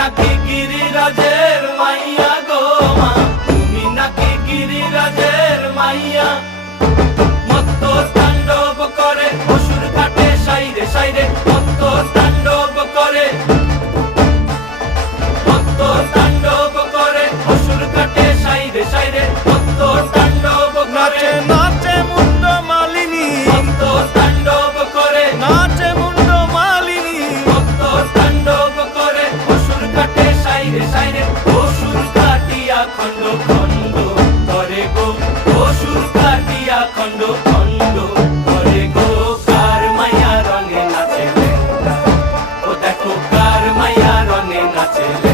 নাকি গিরিরাজের মাইয়া গো মা, তুমি নাকি গিরিরাজের মাইয়া। মত্ত তাণ্ডব করে অসুর কাটে সাইরে সাইরে, মত্ত তাণ্ডব করে, মত্ত তাণ্ডব করে অসুর কাটে সাইরে সাইরে, মত্ত তাণ্ডব করে। নাচে মুন্ড মালিনী, মত্ত তাণ্ডব করে, নাচে মুন্ড মালিনী, মত্ত তাণ্ডব করে অসুর কাটে সাইরে সাইরে, অসুর কাটিয়া খণ্ড খণ্ড করে গো, অসুর কাটিয়া খণ্ড খণ্ড করে গো। কার মায়া রঙে নাচে লেঙ্গা, ও দেখো কার মায়া রঙে নাচে লেঙ্গা।